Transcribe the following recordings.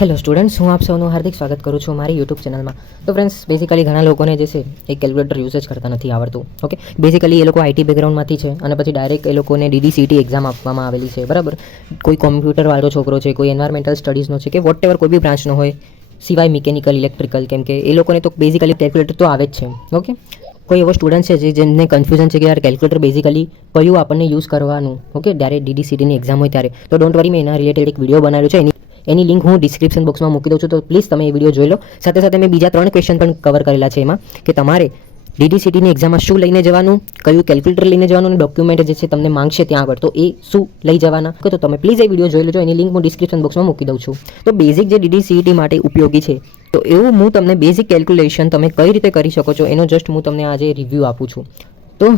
Hello students, હું આપ સૌનું હાર્દિક સ્વાગત કરું છું મારી યુટ્યુબ ચેનલમાં. તો ફ્રેન્ડ્સ, બેઝિકલી ઘણા લોકોને જે છે એ કેલ્ક્યુલેટર યુઝ જ કરતા નથી આવડતું. ઓકે, બેઝિકલી એ લોકો આઈટી બેકગ્રાઉન્ડમાંથી છે અને પછી ડાયરેક્ટ એ લોકોને DDCT એક્ઝામ આપવામાં આવેલી છે. બરાબર, કોઈ કોમ્પ્યુટરવાળો છોકરો છે, કોઈ એન્વાયરમેન્ટલ સ્ટડીઝનો છે કે વોટ એવર કોઈ બી બ્રાન્ચનો હોય, સિવાય મિકેનિકલ, ઇલેક્ટ્રિકલ, કેમ કે એ લોકોને તો બેઝિકલી કેલ્ક્યુલેટર તો આવે જ છે. ઓકે, કોઈ એવો સ્ટુડન્ટ છે જેમને કન્ફ્યુઝન છે કે યાર કેલ્ક્યુલેટર બેઝિકલી કયું આપણને યુઝ કરવાનું, ઓકે, જ્યારે DDCTની એક્ઝામ હોય ત્યારે, તો ડોન્ટ વરી, મેં એના રિલેટેડ એક વિડીયો બનાવ્યો છે. એની લિંક હું ડિસ્ક્રિપ્શન બોક્સમાં મૂકી દઉં છું, તો પ્લીઝ તમે એ વિડીયો જોઈ લો. સાથે સાથે મેં બીજા 3 ક્વેશ્ચન પણ કવર કરેલા છે એમાં, કે તમારે DDCTની એક્ઝામમાં શું લઈને જવાનું, કયું કેલ્ક્યુલેટર લઈને જવાનું, અને ડોક્યુમેન્ટ જે છે તમને માંગશે ત્યાં આગળ, તો એ શું લઈ જવાના, તો તમે પ્લીઝ એ વિડીયો જોઈ લેજો. એની લિંક હું ડિસ્ક્રિપ્શન બોક્સમાં મૂકી દઉં છું. તો બેઝિક જે DDCT માટે ઉપયોગી છે, તો એવું હું તમને બેઝિક કેલ્ક્યુલેશન તમે કઈ રીતે કરી શકો છો એનો જસ્ટ હું તમને આજે રિવ્યૂ આપું છું. તો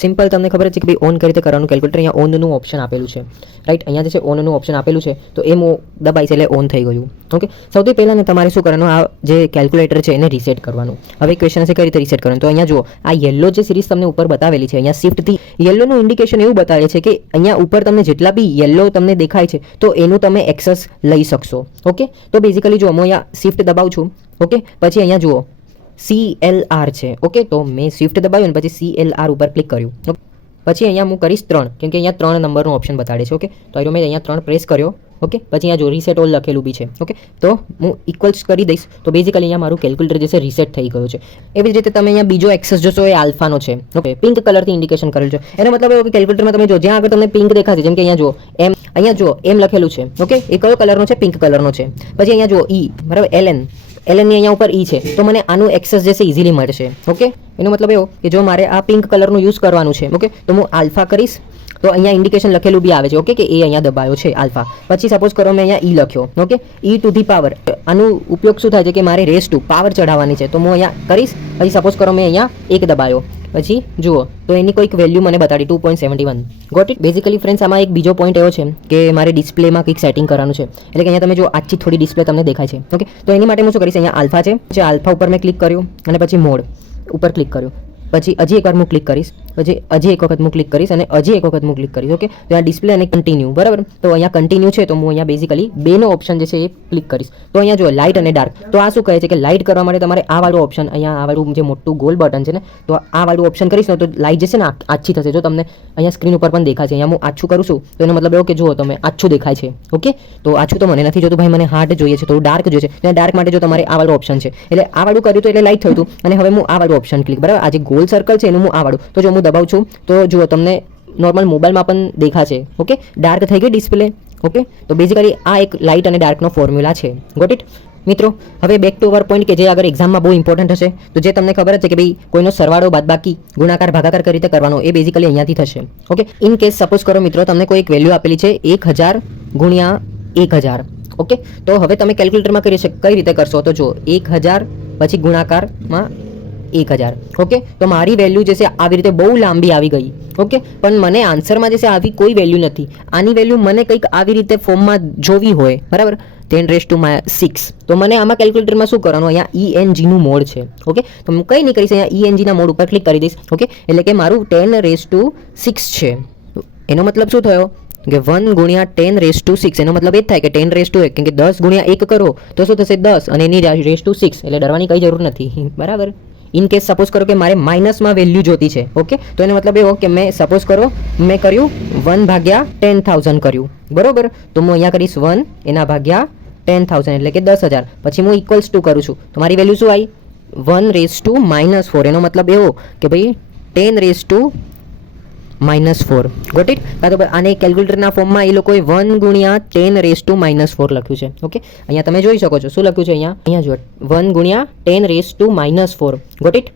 સિમ્પલ, તમને ખબર છે કે ભાઈ ઓન કઈ રીતે કરવાનું કેલ્ક્યુલેટર. અહીંયા ઓનનું ઓપ્શન આપેલું છે, રાઈટ. અહીંયા જે છે ઓનનું ઓપ્શન આપેલું છે, તો એ હું દબાઈશ એટલે ઓન થઈ ગયું. ઓકે, સૌથી પહેલાં ને તમારે શું કરવાનું, આ જે કેલ્ક્યુલેટર છે એને રીસેટ કરવાનું. હવે ક્વેશ્ચન છે કઈ રીતે રીસેટ કરવાનું, તો અહીંયા જુઓ, આ યલો જે સિરીઝ તમને ઉપર બતાવેલી છે, અહીંયા શિફ્ટથી યલોનું ઇન્ડિકેશન એવું બતાવે છે કે અહીંયા ઉપર તમને જેટલા બી યલો તમને દેખાય છે, તો એનું તમે એક્સેસ લઈ શકશો. ઓકે, તો બેઝિકલી જો હું અહીંયા શિફ્ટ દબાવું છું, ઓકે, પછી અહીંયા જુઓ CLR છે. ઓકે, તો મેં શિફ્ટ દબાવ્યું ને પછી CLR ઉપર ક્લિક કર્યું. પછી અહીંયા હું કરીશ 3, કેમ કે અહીંયા 3 નંબરનો ઓપ્શન બતાડે છે. ઓકે, તો મેં અહીંયા 3 પ્રેસ કર્યો. ઓકે, પછી અહીંયા જો રીસેટ ઓલ લખેલું બી છે. ઓકે, તો હું ઇક્વલ્સ કરી દઈશ, તો બેઝિકલી અહીંયા મારું કેલ્ક્યુલેટર જે છે રીસેટ થઈ ગયું છે. એવી જ રીતે તમે અહીંયા બીજો એક્સેસ જોશો, એ આલ્ફાનો છે. ઓકે, પિંક કલરથી ઇન્ડિકેશન કરેલું છે. એનો મતલબ એવો કે કેલ્ક્યુલેટરમાં તમે જો જ્યાં આગળ તમને પિંક દેખાશે, જેમ કે અહીંયા જો એમ, અહીંયા જો એમ લખેલું છે. ઓકે, એ કયો કલરનો છે? પિંક કલરનો છે. પછી અહીંયા જો E, બરાબર, LN ની અહીંયા ઉપર E છે, તો મને આનું એક્સેસ જે છે ઇઝીલી મળશે. ઓકે, એનો મતલબ એવો કે જો મારે આ પિંક કલરનું યુઝ કરવાનું છે, ઓકે, તો હું આલ્ફા કરીશ, તો અહીંયા ઇન્ડિકેશન લખેલું બી આવે છે. ઓકે, કે એ અહીંયા દબાયો છે આલ્ફા. પછી સપોઝ કરો મેં અહીંયા E લખ્યો. Okay, E to the power, આનું ઉપયોગ શું થાય છે કે મારે રેસ ટુ પાવર ચઢાવવાની છે, તો હું અહીંયા કરીશ. પછી સપોઝ કરો મેં અહીંયા 1 દબાયો, પછી જુઓ તો એની કોઈક વેલ્યુ મને બતાડી 2.71. Got it. બેઝિકલી ફ્રેન્ડ્સ, આમાં એક બીજો પોઈન્ટ એવો છે કે મારે ડિસ્પ્લેમાં કંઈક સેટિંગ કરવાનું છે. એટલે કે અહીંયા તમે જો આછી થોડી ડિસ્પ્લે તમને દેખાય છે. ઓકે, તો એની માટે હું શું કરીશ, અહીંયા આલ્ફા છે, જે આલ્ફા ઉપર મેં ક્લિક કર્યું અને પછી મોડ ઉપર ક્લિક કર્યું. પછી હજી એકવાર હું ક્લિક કરીશ, પછી હજી એક વખત હું ક્લિક કરીશ અને હજી એક વખત હું ક્લિક કરીશ. ઓકે, તો આ ડિસ્પ્લે અને કન્ટિન્યુ, બરાબર. તો અહીંયા કન્ટિન્યુ છે, તો હું અહીંયા બેઝિકલી બેનો ઓપ્શન જે છે એ ક્લિક કરીશ. તો અહીંયા જો લાઇટ અને ડાર્ક, તો આ શું કહે છે કે લાઇટ કરવા માટે તમારે આ વાળું ઓપ્શન, અહીંયા આ વાળું જે મોટું ગોલ બટન છે ને, તો આ વાળું ઓપ્શન કરીશ ને, તો લાઇટ જે છે ને આછી થશે. જો તમને અહીંયા સ્ક્રીન ઉપર પણ દેખાશે, અહીંયા હું આછું કરું છું, તો એનો મતલબ એવો કે જુઓ તમે આછું દેખાય છે. ઓકે, તો આછું તો મને નથી જોતું ભાઈ, મને હાર્ડ જોઈએ છે, થોડું ડાર્ક જોઈએ છે. ત્યાં ડાર્ક માટે જો તમારે આ વાળું ઓપ્શન છે, એટલે આ વાળું કર્યું તો એટલે લાઇટ થયું હતું, અને હવે હું આ વાળું ઓપ્શન ક્લિક, બરાબર, આ જે ગોલ સર્કલ છે એનું હું આ વાળું, તો જો હું દબાવું છું તો જુઓ તમને નોર્મલ મોબાઈલમાં પણ દેખાશે. ઓકે, ડાર્ક થઈ ગઈ ડિસ્પ્લે. ઓકે, તો બેઝિકલી આ એક લાઇટ અને ડાર્કનો ફોર્મ્યુલા છે. ગોટ ઇટ મિત્રો. હવે બેક ટુ અવર પોઈન્ટ, કે જે આગળ એક્ઝામમાં બહુ ઇમ્પોર્ટન્ટ હશે, તો જે તમને ખબર છે કે ભાઈ કોઈનો સરવાળો, બાદબાકી, ગુણાકાર, ભાગાકાર કઈ રીતે કરવાનો, એ બેઝિકલી અહીંયાથી થશે. ઓકે, ઇન કેસ સપોઝ કરો મિત્રો, તમને કોઈ એક વેલ્યુ આપેલી છે 1000 ગુણ્યા 1000. ઓકે, તો હવે તમે કેલ્ક્યુલેટરમાં કઈ રીતે કરશો, તો જો 1000 પછી ગુણાકારમાં 1000. ઓકે, તો મારી વેલ્યુ જે છે આવી રીતે બહુ લાંબી આવી ગઈ. ઓકે, પણ મને આન્સરમાં જે છે આવી કોઈ વેલ્યુ નથી. આની વેલ્યુ મને કંઈક આવી રીતે ફોર્મમાં જોવી હોય, બરાબર, 10⁶. તો મને આમાં કેલ્ક્યુલેટરમાં શું કરવાનું, અહીંયા ENGનું મોડ છે. ઓકે, તો હું કંઈ નહીં કરીશ, અહીંયા ENGના મોડ ઉપર ક્લિક કરી દઈશ. ઓકે, એટલે કે મારું 10⁶ છે. એનો મતલબ શું થયો કે 1 ગુણ્યા 10⁶. એનો મતલબ એ જ થાય કે 10⁻1, કેમ કે 10 ગુણ્યા 1 કરો તો શું થશે 10, અને એની ⁻6, એટલે ડરવાની કંઈ જરૂર નથી. બરાબર. ઇન કેસ સપોઝ કરો કે મારે માઇનસમાં વેલ્યુ જોતી છે. ઓકે, તો એનો મતલબ એવો કે મેં સપોઝ કરો મેં કર્યું 1/10,000 કર્યું, બરોબર. તો હું અહીંયા કરીશ 1 એના ભાગ્યા 10,000, એટલે કે 10,000. પછી હું ઇક્વલ્સ ટુ કરું છું, તો મારી વેલ્યુ શું આવી, 1⁻⁻4. એનો મતલબ એવો કે ભાઈ 10⁻⁻4. Got it. તો આને કેલ્ક્યુલેટરના ફોર્મમાં એ લોકોએ 1 ગુણ્યા 10⁻⁻4 લખ્યું છે. ઓકે, અહીંયા તમે જોઈ શકો છો શું લખ્યું છે, અહીંયા જો 1 ગુણ્યા 10⁻⁻4. Got it.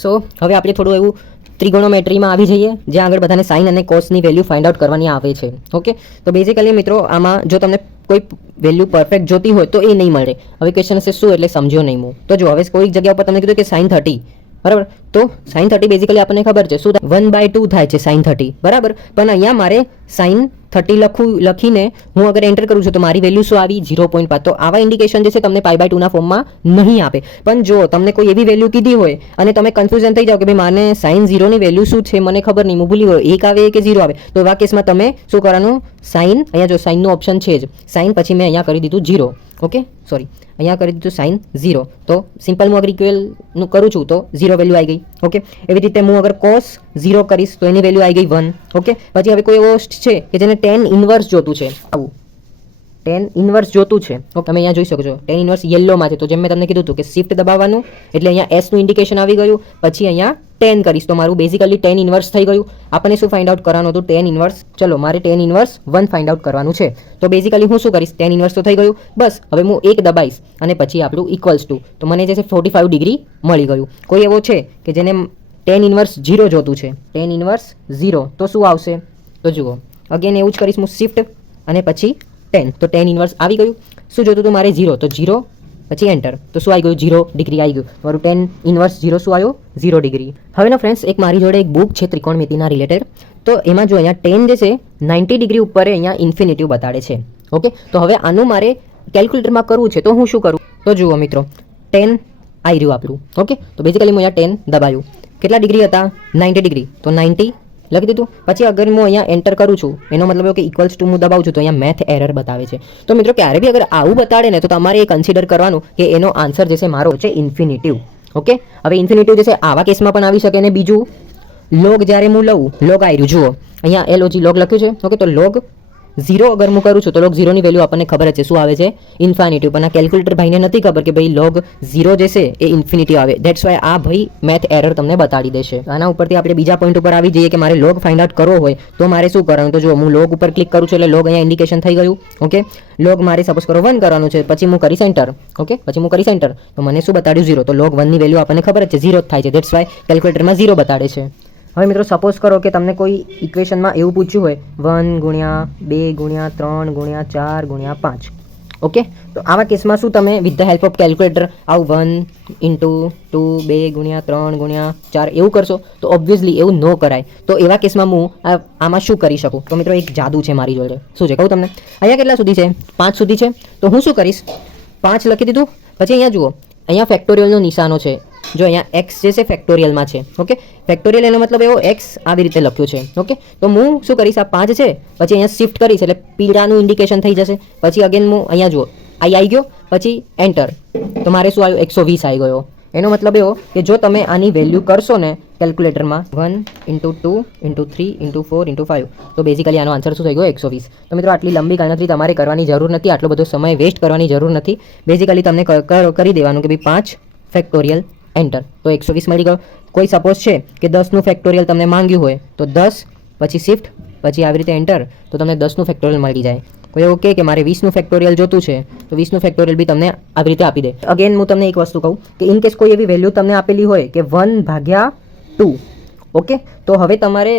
સો હવે આપણે થોડું એવું ત્રિગોનોમેટ્રીમાં આવી જઈએ, જ્યાં આગળ બધાને સાઇન અને કોસની વેલ્યુ ફાઇન્ડ આઉટ કરવાની આવે છે. ઓકે, તો બેઝિકલી મિત્રો આમાં જો તમને કોઈ વેલ્યુ પરફેક્ટ જોતી હોય તો એ નહીં મળે. હવે ક્વેશ્ચન હશે શું, એટલે સમજ્યો નહીં હું. તો જો હવે કોઈક જગ્યા ઉપર તમને કીધું કે sin 30, બરાબર, તો sin 30 બેઝિકલી આપણને ખબર છે શું 1/2 થાય છે sin 30, બરાબર. પણ અહીંયા મારે sin 30 લખીને હું અગર એન્ટર કરું છું તો મારી વેલ્યુ શું આવી 0.5. તો આવા ઇન્ડિકેશન જે છે તમને π/2 ના ફોર્મમાં નહીં આપે. પણ જો તમને કોઈ એવી વેલ્યુ કીધી હોય અને તમે કન્ફ્યુઝન થઈ જાઓ કે ભાઈ માને સાઇન 0 ની વેલ્યુ શું છે મને ખબર નહીં, હું ભૂલી ગયો 1 આવે કે 0 આવે, તો એવા કેસમાં તમે શું કરવાનું, સાઇન, અહીંયા જો સાઇનનું ઓપ્શન છે જ, સાઇન પછી મેં અહીંયા કરી દીધું 0. ઓકે, સોરી, અહીંયા કરી દીધું સાઇન 0. તો સિમ્પલ હું અગર ઇક્વલનું કરું છું તો 0 વેલ્યુ આવી ગઈ. ઓકે, એવી રીતે હું અગર કોસ 0 કરીશ તો એની વેલ્યુ આવી ગઈ 1. ઓકે, પછી હવે કોઈ એવો છે કે જેને tan ઇન્વર્સ જોતું છે, આવું tan ઇન્વર્સ જોતું છે. ઓકે, તમે અહીંયા જોઈ શકો છો tan ઇન્વર્સ યલોમાં છે. તો જેમ મેં તમને કીધું હતું કે શિફ્ટ દબાવવાનું એટલે અહીંયા S નું ઇન્ડિકેશન આવી ગયું, પછી અહીંયા tan કરીશ તો મારું બેઝિકલી tan ઇન્વર્સ થઈ ગયું. આપણને શું ફાઇન્ડ આઉટ કરવાનું હતું, tan ઇન્વર્સ. ચલો, મારે tan ઇન્વર્સ 1 ફાઇન્ડ આઉટ કરવાનું છે. તો બેઝિકલી હું શું કરીશ, tan ઇન્વર્સ તો થઈ ગયું, બસ હવે હું 1 દબાઈશ અને પછી આપણું ઇક્વલ્સ ટુ, તો મને જે છે 45 ડિગ્રી મળી ગયું. કોઈ એવો છે કે જેને tan ઇન્વર્સ 0 જોતું છે, tan ઇન્વર્સ 0, તો શું આવશે, તો જુઓ અગેન એવું જ કરીશ હું, શિફ્ટ અને પછી tan, તો tan ઇન્વર્સ આવી ગયું. શું જોતું હતું મારે 0, તો 0 પછી એન્ટર, તો શું આવી ગયું 0 ડિગ્રી આવી ગયું. મારું tan ઇન્વર્સ 0 શું આવ્યો, 0 ડિગ્રી. હવે ના ફ્રેન્ડ્સ, એક મારી જોડે એક બુક છે ત્રિકોણમિતિના રિલેટેડ, તો એમાં જો અહીંયા tan જે છે 90 ડિગ્રી ઉપર અહીંયા ઇન્ફિનિટિવ બતાડે છે. ઓકે, તો હવે આનું મારે કેલ્ક્યુલેટરમાં કરવું છે તો હું શું કરું, તો જુઓ મિત્રો, tan આવી રહ્યું આપણું. ઓકે, તો બેઝિકલી હું અહીંયા tan દબાયું, કેટલા ડિગ્રી હતા, 90 ડિગ્રી, તો 90 લખી દીધું. પછી અગર હું અહીંયા એન્ટર કરું છું એનો મતલબ એવું કે ઇક્વલ્સ ટુ હું દબાવું છું તો અહીંયા મેથ એરર બતાવે છે. તો મિત્રો ક્યારે બી અગર આવું બતાડે ને તો તમારે એ કન્સિડર કરવાનું કે એનો આન્સર જે છે મારો છે ઇન્ફિનિટિવ. ઓકે, હવે ઇન્ફિનિટિવ જે છે આવા કેસમાં પણ આવી શકે. અને બીજું લોગ, જ્યારે હું લઉં, લોગ આવી રહ્યું જુઓ અહીંયા LOG લોગ લખ્યું છે. ઓકે, તો લોગ 0 અગર હું કરું છું તો લોગ 0 ની વેલ્યુ આપણને ખબર જ છે શું આવે છે, ઇન્ફિનિટિવ. પણ આ કેલ્ક્યુલેટર ભાઈને નથી ખબર કે ભાઈ લોગ 0 જે છે એ ઇન્ફિનિટિવ આવે. ધેટ્સ વાય આ ભાઈ મેથ એરર તમને બતાડી દેશે. આના ઉપરથી આપણે બીજા પોઈન્ટ ઉપર આવી જઈએ કે મારે લોગ ફાઇન્ડ આઉટ કરવો હોય તો મારે શું કરવાનું, તો જો હું લોગ ઉપર ક્લિક કરું છું એટલે લોગ અહીંયા ઇન્ડિકેશન થઈ ગયું. ઓકે, લોગ મારે સપોઝ કરો 1 કરવાનું છે, પછી હું કરીશ એન્ટર. ઓકે, પછી હું કરીશ એન્ટર તો મને શું બતાડ્યું 0. તો લોગ 1 ની વેલ્યુ આપણને ખબર જ છે 0 જ થાય છે. ધેટ્સ વાય કેલ્ક્યુલેટરમાં 0 બતાડે છે. હવે મિત્રો સપોઝ કરો કે તમને કોઈ ઇક્વેશનમાં એવું પૂછ્યું હોય 1 ગુણ્યા 2 ગુણ્યા 3 ગુણ્યા 4 ગુણ્યા 5. ઓકે, તો આવા કેસમાં શું તમે with the help of calculator આવું 1 ઇન્ટુ 2 2 ગુણ્યા 3 ગુણ્યા 4 એવું કરશો તો ઓબ્વિયસલી એવું ન કરાય. તો એવા કેસમાં હું આમાં શું કરી શકું, તો મિત્રો એક જાદુ છે મારી જોડે. શું છે કહું તમને, અહીંયા કેટલા સુધી છે, 5 સુધી છે. તો હું શું કરીશ, 5 લખી દીધું. પછી અહીંયા જુઓ, અહીંયા ફેક્ટોરિયલનો નિશાનો છે. જો અહીંયા x જે છે ફેક્ટોરિયલમાં છે. ઓકે, ફેક્ટોરિયલ એનો મતલબ એવો x આવી રીતે લખ્યું છે. ઓકે, તો હું શું કરીશ, આ 5 છે પછી અહીંયા શિફ્ટ કરીશ એટલે પીળાનું ઇન્ડિકેશન થઈ જશે. પછી અગેન હું અહીંયા જુઓ આવી ગયો, પછી એન્ટર, તો મારે શું આવ્યું, 120 આવી ગયો. એનો મતલબ એવો કે જો તમે આની વેલ્યુ કરશો ને કેલ્ક્યુલેટરમાં 1 ઇન્ટુ 2 ઇન્ટુ 3 ઇન્ટુ 4 ઇન્ટુ 5, તો બેઝિકલી આનો આન્સર શું થઈ ગયો, 120. તો મિત્રો આટલી લંબી ગણતરી તમારે કરવાની જરૂર નથી, આટલો બધો સમય વેસ્ટ કરવાની જરૂર નથી. બેઝિકલી તમને કરી દેવાનું કે ભાઈ 5 ફેક્ટોરિયલ એન્ટર, તો 120 મળી ગયો. કોઈ સપોઝ છે કે 10નું ફેક્ટોરિયલ તમને માંગ્યું હોય તો 10 પછી શિફ્ટ પછી આવી રીતે એન્ટર, તો તમને 10નું ફેક્ટોરિયલ મળી જાય. કોઈ એવું કે મારે 20નું ફેક્ટોરિયલ જોતું છે તો 20નું ફેક્ટોરિયલ બી તમને આવી રીતે આપી દે. અગેન હું તમને એક વસ્તુ કહું કે ઇન કેસ કોઈ એવી વેલ્યુ તમને આપેલી હોય કે 1/2. ઓકે, તો હવે તમારે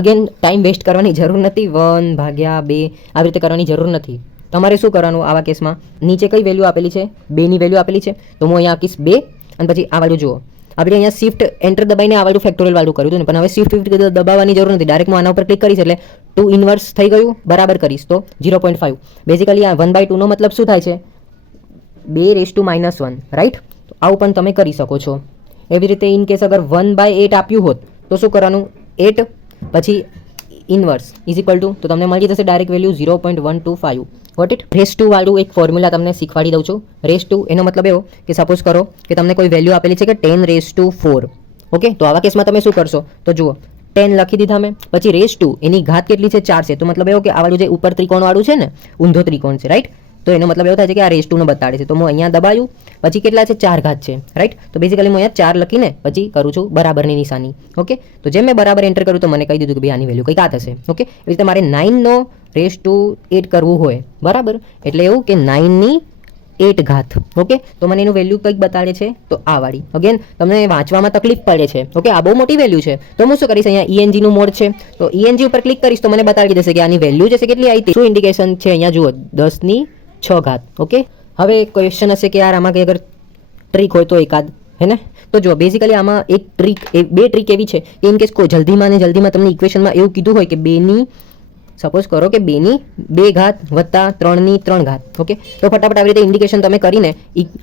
અગેન ટાઈમ વેસ્ટ કરવાની જરૂર નથી, 1/2 આવી રીતે કરવાની જરૂર નથી. તમારે શું કરવાનું આવા કેસમાં, નીચે કઈ વેલ્યુ આપેલી છે, 2 ની વેલ્યુ આપેલી છે, તો હું અહીંયા આપીશ 2 અને પછી આ વાળું જુઓ આપણે અહીંયા શિફ્ટ એન્ટર દબાઈને આ વાળું ફેક્ટોરિયલ વાળું કર્યું હતું ને, પણ હવે શિફ્ટ દબાવવાની જરૂર નથી. ડાયરેક્ટ હું આના ઉપર ક્લિક કરીશ એટલે 2 ઇન્વર્સ થઈ ગયું, બરાબર કરીશ તો 0.5. બેઝિકલી આ 1/2 નો મતલબ શું થાય છે, 2⁻⁻1, રાઈટ. તો આવું પણ તમે કરી શકો છો. એવી રીતે ઇન કેસ અગર 1/8 આપ્યું હોત તો શું કરવાનું, 8 પછી ઇન્વર્સ ઇઝ ઇક્વલ ટુ, તો તમને મળી જશે direct value 0.125. What it raise to વાળું એક ફોર્મ્યુલા તમને શીખવાડી દઉં છું. રેસ ટુ એનો મતલબ એવો કે સપોઝ કરો કે તમને કોઈ વેલ્યુ આપેલી છે કે 10⁻⁴. ઓકે, તો આવા કેસમાં તમે શું કરશો, તો જુઓ 10 લખી દીધા મેં, પછી રેસ ટુ એની ઘાત કેટલી છે, 4 છે. તો મતલબ એવો કે આ વાળું જે ઉપર ત્રિકોણ વાળું છે ને, ઊંધો ત્રિકોણ છે, રાઈટ. તો એનો મતલબ એવો થાય છે કે આ રેસ ટુનો બતાડે છે. તો હું અહીંયા દબાયું પછી કેટલા છે, 4 ઘાત છે, રાઈટ. તો બેઝિકલી હું અહીંયા 4 લખીને પછી કરું છું બરાબરની નિશાની. ઓકે, તો જેમ મેં બરાબર એન્ટર કર્યું તો મને કહી દીધું કે ભાઈ આની વેલ્યુ કંઈક આ થશે. ઓકે, એવી રીતે મારે 9નો રેસ ટુ 8 કરવું હોય, બરાબર, એટલે એવું કે 9ની 8 ઘાત. ઓકે, તો મને એનું વેલ્યુ કંઈક બતાડે છે તો આ વાળી. અગેન તમને વાંચવામાં તકલીફ પડે છે. ઓકે, આ બહુ મોટી વેલ્યુ છે તો હું શું કરીશ, અહીંયા ENG નું મોડ છે તો ENG ઉપર ક્લિક કરીશ તો મને બતાવી દેશે કે આની વેલ્યુ જે છે કેટલી આવી. શું ઇન્ડિકેશન છે અહીંયા જુઓ, 10ની 6 ઘાત. ઓકે, હવે ક્વેશ્ચન હશે કે યાર આમાં કંઈ અગર ટ્રીક હોય તો એકાદ, હે ને. તો જો બેઝિકલી આમાં એક ટ્રીક, બે ટ્રીક એવી છે કે ઇન કેસ કોઈ જલ્દીમાં તમને ઇક્વેશનમાં એવું કીધું હોય કે 2ની સપોઝ કરો કે 2 ની 2 ઘાત વત્તા 3 ની 3 ઘાત. ઓકે, તો ફટાફટ આવી રીતે ઇન્ડિકેશન તમે કરીને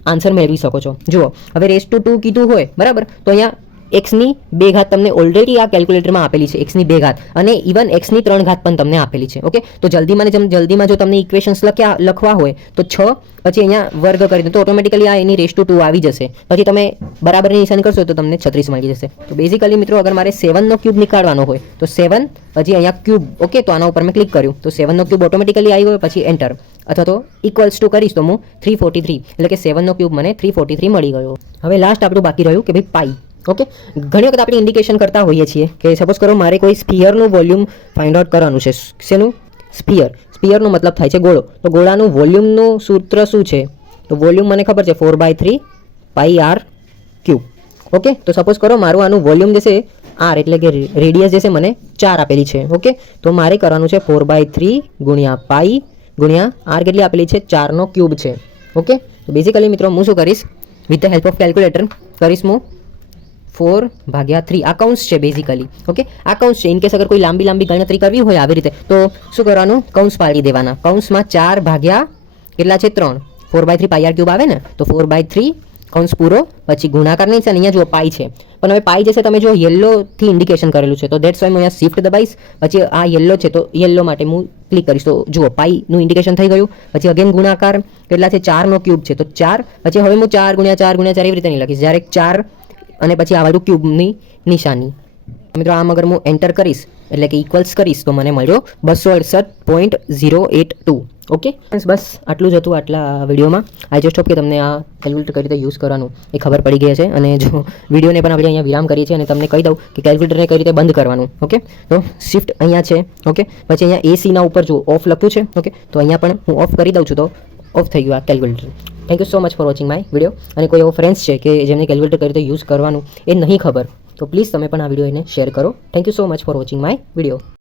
આન્સર મેળવી શકો છો. જુઓ, હવે રેસ ટુ 2 કીધું હોય બરાબર, તો અહીંયા x ની 2 ઘાત તમને ઓલરેડી આ કેલ્ક્યુલેટરમાં આપેલી છે, x ની 2 ઘાત, અને ઇવન x ની 3 ઘાત પણ તમને આપેલી છે. ઓકે, તો જલ્દીમાં જો તમને ઇક્વેશન્સ લખવા હોય તો 6 પછી અહીંયા વર્ગ કરી દો તો ઓટોમેટિકલી આ એની રેસ ટુ 2 આવી જશે. પછી તમે બરાબરની નિશાની કરશો તો તમને 36 મળી જશે. તો બેઝિકલી મિત્રો અગર મારે 7 નો ક્યુબ નીકાળવાનો હોય તો 7 પછી અહીંયા ક્યુબ. ઓકે, તો આના ઉપર મેં ક્લિક કર્યું તો 7 નો ક્યુબ ઓટોમેટિકલી આવી ગયો. પછી એન્ટર અથવા તો ઇક્વલ્સ ટુ કરીશ તો હું 343, એટલે કે 7 નો ક્યુબ મને 343 મળી ગયો. હવે લાસ્ટ આપણું બાકી રહ્યું કે ભાઈ પાઈ. ઓકે, ઘણી વખત આપણે ઇન્ડિકેશન કરતા હોઈએ છીએ કે સપોઝ કરો મારે કોઈ સ્ફિયરનું વોલ્યુમ ફાઇન્ડ આઉટ કરવાનું છે. શેનું? સ્ફિયરનો મતલબ થાય છે ગોળો. તો ગોળાનું વોલ્યુમનું સૂત્ર શું છે? તો વોલ્યુમ મને ખબર છે 4/3 પાઈ આર ક્યુબ. ઓકે, તો સપોઝ કરો મારું આનું વોલ્યુમ જે છે આર, એટલે કે રેડિયસ જે છે મને 4 આપેલી છે. ઓકે, તો મારે કરવાનું છે 4/3 ગુણ્યા પાઈ ગુણ્યા આર કેટલી આપેલી છે? 4 નો ક્યુબ છે. ઓકે, તો બેઝિકલી મિત્રો હું શું કરીશ, with the help of calculator કરીશ હું 4/3. આ કૌંસ છે બેઝિકલી. ઓકે, આ કૌંસ છે. ઇન કેસ અગર કોઈ લાંબી ગણતરી કરવી હોય આવી રીતે તો શું કરવાનું, કૌંસ પાડી દેવાના. કૌંસમાં 4 ભાગ્યા કેટલા છે? 3. 4/3 પાઈ આર ક્યુબ આવે ને, તો 4/3 કૌંસ પૂરો, પછી ગુણાકાર નહીં છે, અહીંયા જુઓ પાઈ છે. પણ હવે પાઈ જશે તમે જો યલોથી ઇન્ડિકેશન કરેલું છે તો દેટ્સ વાય હું અહીંયા શિફ્ટ દબાઈશ. પછી આ યલો છે તો યલો માટે હું ક્લિક કરીશ તો જુઓ પાઈનું ઇન્ડિકેશન થઈ ગયું. પછી અગેન ગુણાકાર કેટલા છે? 4 નો ક્યુબ છે તો 4. પછી હવે હું 4 × 4 × 4 એવી રીતે નહીં લખીશ, જ્યારે 4 અને પછી આ વાળું ક્યુબની નિશાની. મિત્રો આમ અગર હું એન્ટર કરીશ એટલે કે ઇક્વલ્સ કરીશ તો મને મળ્યો 268.082. ઓકે ફ્રેન્ડ્સ, બસ આટલું જ હતું આટલા વિડીયોમાં. આઈ જસ્ટ હોપ કે તમને આ કેલ્ક્યુલેટર કઈ રીતે યુઝ કરવાનું એ ખબર પડી ગઈ છે. અને જો વિડીયોને પણ આપણે અહીંયા વિરામ કરીએ છીએ અને તમને કહી દઉં કે કેલ્ક્યુલેટરને કઈ રીતે બંધ કરવાનું. ઓકે, તો શિફ્ટ અહીંયા છે. ઓકે, પછી અહીંયા એસીના ઉપર જો ઓફ લખ્યું છે. ઓકે, તો અહીંયા પણ હું ઓફ કરી દઉં છું તો ઓફ થઈ ગયું આ calculator. Thank you so much for watching my video. અને કોઈ એવો ફ્રેન્ડ્સ છે કે જેમને કેલ્ક્યુલેટર કઈ રીતે યુઝ કરવાનું એ નહીં ખબર, તો પ્લીઝ તમે પણ આ વિડીયો એને શેર કરો. Thank you so much for watching my video.